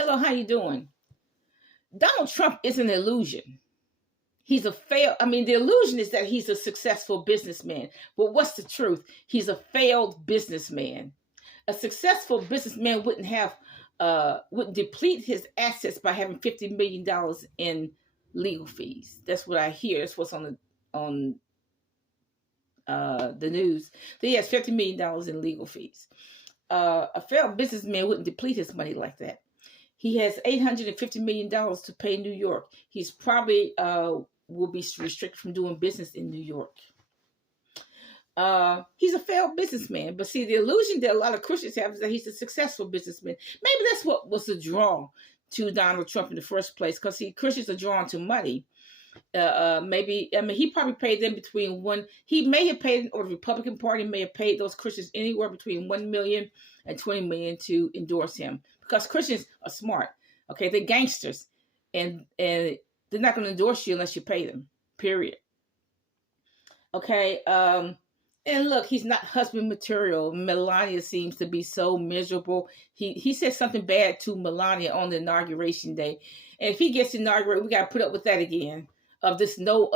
Hello, how you doing? Donald Trump is an illusion. He's a failed. I mean, the illusion is that he's a successful businessman. But what's the truth? He's a failed businessman. A successful businessman wouldn't deplete his assets by having $50 million in legal fees. That's what I hear. That's what's on the news. So he has $50 million in legal fees. A failed businessman wouldn't deplete his money like that. He has $850 million to pay New York. He's probably will be restricted from doing business in New York. He's a failed businessman. But see, the illusion that a lot of Christians have is that he's a successful businessman. Maybe that's what was the draw to Donald Trump in the first place, because Christians are drawn to money. He probably paid them he may have paid, or the Republican Party may have paid those Christians anywhere between 1 million and 20 million to endorse him, because Christians are smart. Okay, they're gangsters, and they're not going to endorse you unless you pay them, period. Okay, and look, he's not husband material. Melania seems to be so miserable. He said something bad to Melania on the inauguration day, and if he gets inaugurated, we got to put up with that again. Of this no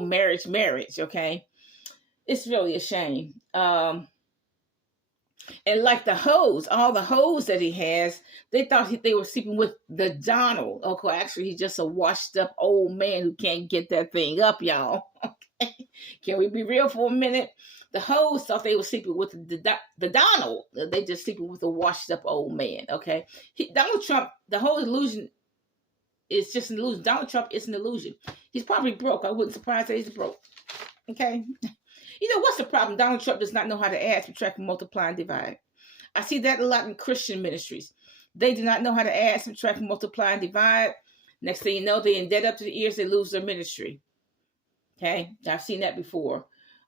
marriage. Okay, it's really a shame. And like all the hoes that he has, they thought they were sleeping with the Donald. Okay, actually, he's just a washed up old man who can't get that thing up, y'all. Okay, can we be real for a minute? The hoes thought they were sleeping with the Donald. They just sleeping with a washed up old man. Okay, Donald Trump, the whole illusion. It's just an illusion. Donald Trump is an illusion. He's probably broke. I wouldn't surprise that he's broke. Okay. You know what's the problem? Donald Trump does not know how to add, subtract, multiply, and divide. I see that a lot in Christian ministries. They do not know how to add, subtract, multiply, and divide. Next thing you know, they're in debt up to the ears. They lose their ministry. Okay. I've seen that before.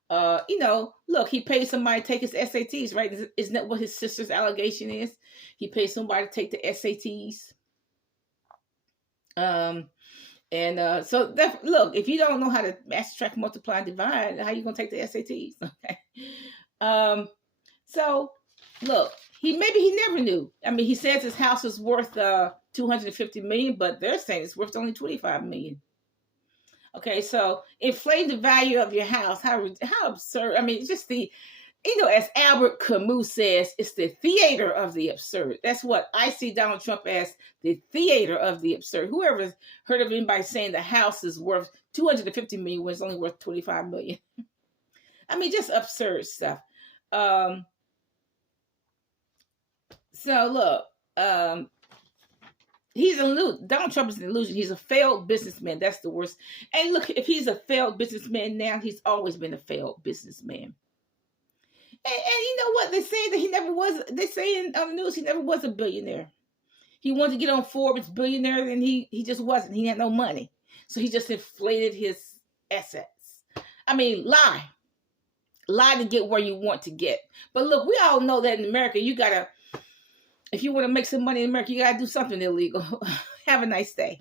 Look, he paid somebody to take his SATs, right? Isn't that what his sister's allegation is? He paid somebody to take the SATs. So look, if you don't know how to subtract, multiply, and divide, how are you gonna take the SATs? Okay. So look, he never knew. I mean, he says his house is worth $250 million, but they're saying it's worth only $25 million. Okay, so inflate the value of your house. How absurd! I mean, it's just as Albert Camus says, it's the theater of the absurd. That's what I see Donald Trump as, the theater of the absurd. Whoever's heard of anybody saying the house is worth $250 million when it's only worth $25 million? I mean, just absurd stuff. So look, Donald Trump is an illusion. He's a failed businessman. That's the worst. And look, if he's a failed businessman now, he's always been a failed businessman. And you know what? They're saying that he never was. They're saying on the news he never was a billionaire. He wanted to get on Forbes billionaire, and he just wasn't. He had no money, so he just inflated his assets. I mean, lie to get where you want to get. But look, we all know that in America, if you want to make some money in America, you gotta do something illegal. Have a nice day.